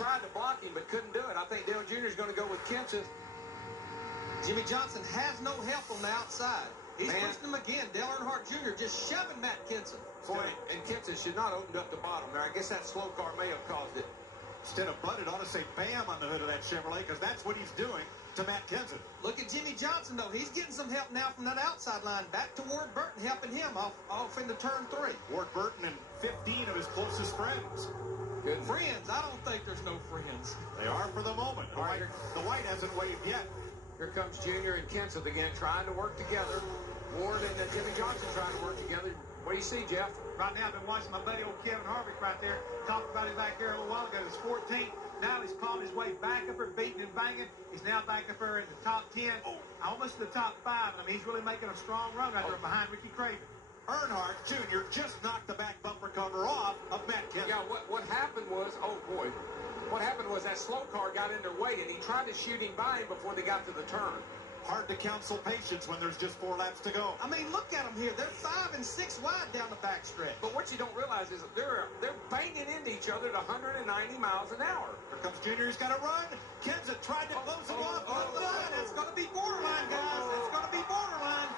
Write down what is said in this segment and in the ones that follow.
tried to block him but couldn't do it. I think Dale Jr. is going to go with Kenseth. Jimmy Johnson has no help on the outside. He's pushing him again. Dale Earnhardt Jr. just shoving Matt Kenseth. Boy, and Kenseth should not have opened up the bottom there. I guess that slow car may have caused it. Instead of Bud, it ought to say Bam on the hood of that Chevrolet, because that's what he's doing to Matt Kenseth. Look at Jimmy Johnson, though. He's getting some help now from that outside line. Back to Ward Burton, helping him off into turn 3. Ward Burton and 15 of his closest friends. Good friends? I don't think there's no friends. They are for the moment. The white hasn't waved yet. Here comes Junior and Kenseth again, trying to work together. Ward and Jimmy Johnson trying to work together. What do you see, Jeff? Right now, I've been watching my buddy old Kevin Harvick right there. Talked about him back there a little while ago. He's 14th. Now he's clawing his way back up there, beating and banging. He's now back up there in the top 10, almost to the top 5. I mean, he's really making a strong run right there behind Ricky Craven. Earnhardt Jr. just knocked the back bumper cover off of Matt Kenseth. Yeah, what happened was, what happened was that slow car got in their way, and he tried to shoot him by him before they got to the turn. Hard to counsel patience when there's just 4 laps to go. I mean, look at them here. They're 5 and 6 wide down the backstretch. But what you don't realize is that they're banging into each other at 190 miles an hour. Here comes Junior. He's got to run. Kenseth tried to close him off. That's going to be borderline, guys. That's going to be borderline.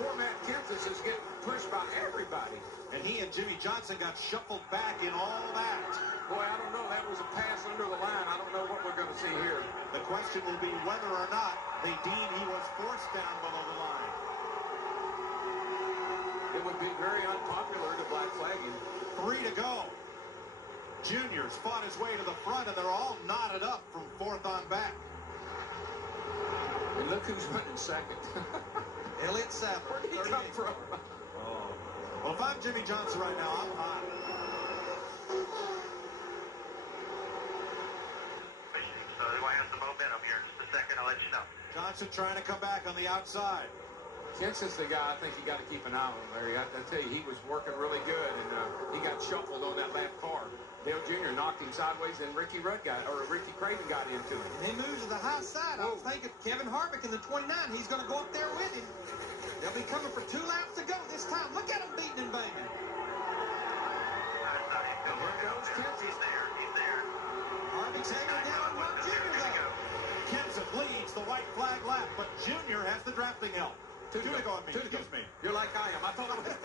Poor Matt Kenseth is getting pushed by everybody. And he and Jimmy Johnson got shuffled back in all that. Boy, I don't know. That was a pass under the line. I don't know what we're going to see here. The question will be whether or not they deem he was forced down below the line. It would be very unpopular to black flag him. 3 to go. Junior's fought his way to the front, and they're all knotted up from 4th on back. And look who's running second. Elliott Sadler. Where did he come from? Well, if I'm Jimmy Johnson right now, I'm hot. So we have some momentum here. Just a second, I'll let you know. Johnson trying to come back on the outside. Kenseth's the guy I think you got to keep an eye on, Larry. I tell you, he was working really good, and he got shuffled on that left car. Dale Jr. knocked him sideways, and Ricky Craven got into him. And he moves to the high side. I was thinking Kevin Harvick in the 29. He's going to go up there with him. They'll be coming for 2 laps to go this time. Look at him beating and banging. He's there. He's there. Harvick's hanging down on Junior, though. Kenseth leads the white flag lap, but Junior has the drafting help. 2 to go on me. Excuse me. You're like I am. I thought it was...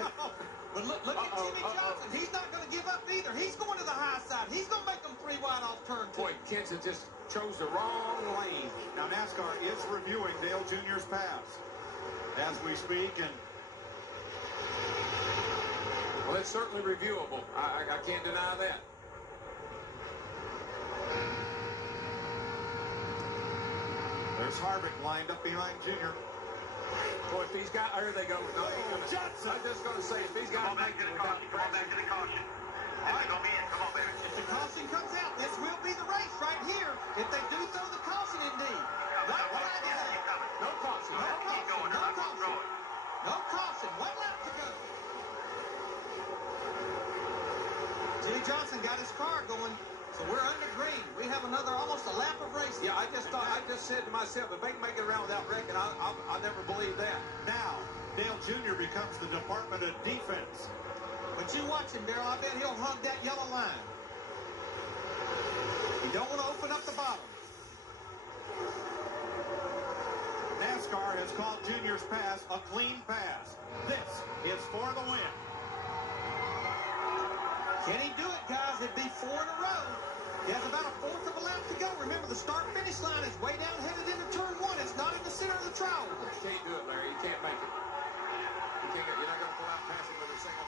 But look at Jimmy Johnson. He's not going to give up either. He's going to the high side. He's going to make them 3 wide off turn 2. Boy, Kenseth just chose the wrong lane. Now NASCAR is reviewing Dale Jr.'s pass as we speak, and well, it's certainly reviewable. I can't deny that. there's Harvick lined up behind Junior. Boy, if these guys, there they go. No, Johnson. I'm just going to say, if these guys Come on back to the caution. Come on back to the caution. This is going to be it. Come on, baby. If the caution comes out, this will be the race right here. If they do throw the caution, indeed. What lap is that? no caution. No Keep going. caution. No I'm going to throw caution. it. No caution. 1 lap to go. Jimmy Johnson got his car going, so we're under green. We have almost a lap of racing. Yeah, I just said to myself, if they can make it around without wrecking, I'll never believe that. Now, Dale Jr. becomes the Department of Defense. But you watch him, Darrell. I bet he'll hug that yellow line. You don't want to open up the bottom. NASCAR has called Junior's pass a clean pass. This is for the win. Can he do it, guys? It'd be 4 in a row. He has about a 1/4 of a lap to go. Remember, the start-finish line is way down headed into turn 1. It's not in the center of the trial. You can't do it, Larry. You can't make it. You're not going to pull out past him with a single.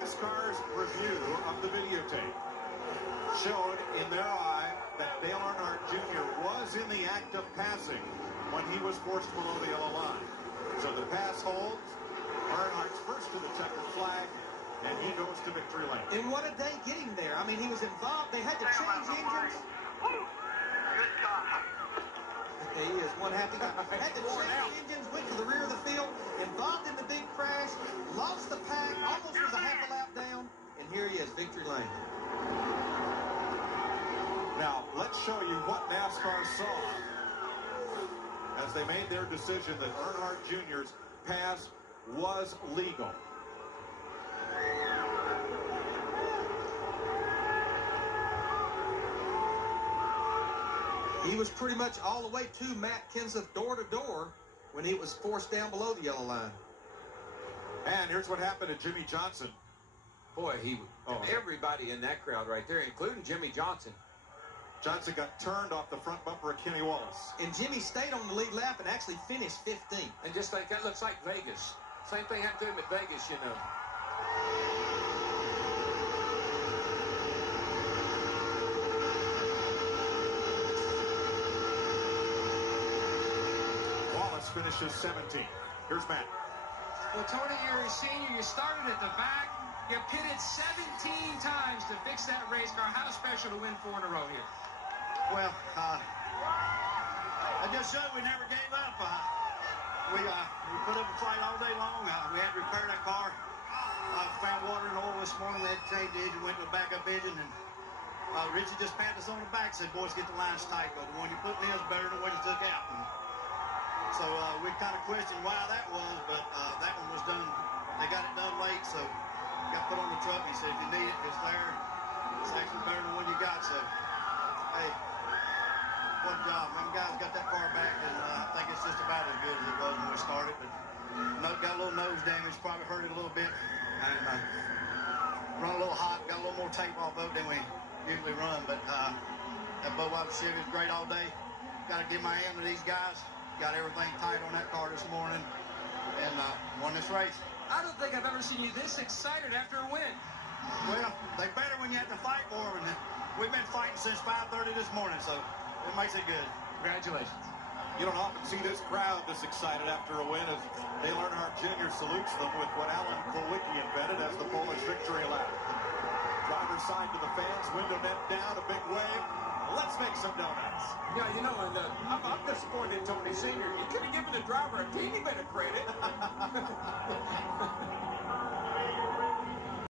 NASCAR's review of the videotape showed in their eye that Dale Earnhardt Jr. was in the act of passing when he was forced below the yellow line. So the pass holds. Earnhardt's first to the checkered flag, and he goes to victory lane. And what a day getting there. I mean, he was involved. They had to change engines. Good job. He is one happy guy. Had to change engines, went to the rear of the field, involved in the big crash, lost the pack, almost was a half a lap down, and here he is, victory lane. Now, let's show you what NASCAR saw as they made their decision that Earnhardt Jr.'s pass was legal. He was pretty much all the way to Matt Kenseth door to door when he was forced down below the yellow line. And here's what happened to Jimmy Johnson. Boy, everybody in that crowd right there, including Jimmy Johnson. Johnson got turned off the front bumper of Kenny Wallace. And Jimmy stayed on the lead lap and actually finished 15th. And just like that looks like Vegas. Same thing happened to him at Vegas, you know. Wallace finishes 17th. Here's Matt. Well, Tony, you're a senior. You started at the back. You pitted 17 times to fix that race car. How special to win 4 in a row here? Well, I just showed we never gave up. We put up a fight all day long. We had to repair that car. Found water and oil this morning. They had to change the engine, went to a backup engine, and Richie just patted us on the back, said, "Boys, get the lines tight, but the one you put in is better than the one you took out." And so we kind of questioned why that was, but that one was done. They got it done late, so got put on the truck. He said, "If you need it, it's there. It's actually better than the one you got." So, hey. What a job. Them guys got that car back, and I think it's just about as good as it was when we started. But got a little nose damage, probably hurt it a little bit. And run a little hot, got a little more tape off of it than we usually run. But that Budweiser Chevy was great all day. Got to give my hand to these guys. Got everything tight on that car this morning, and won this race. I don't think I've ever seen you this excited after a win. Well, they better when you have to fight for them. And we've been fighting since 5:30 this morning, so it makes it good. Congratulations. You don't often see this crowd this excited after a win as Dale Earnhardt Jr. salutes them with what Alan Kulwicki invented as the Polish victory lap. Driver's side to the fans, window net down, a big wave. Let's make some donuts. Yeah, you know, and I'm disappointed in Tony Sr. You could have given the driver a teeny bit of credit.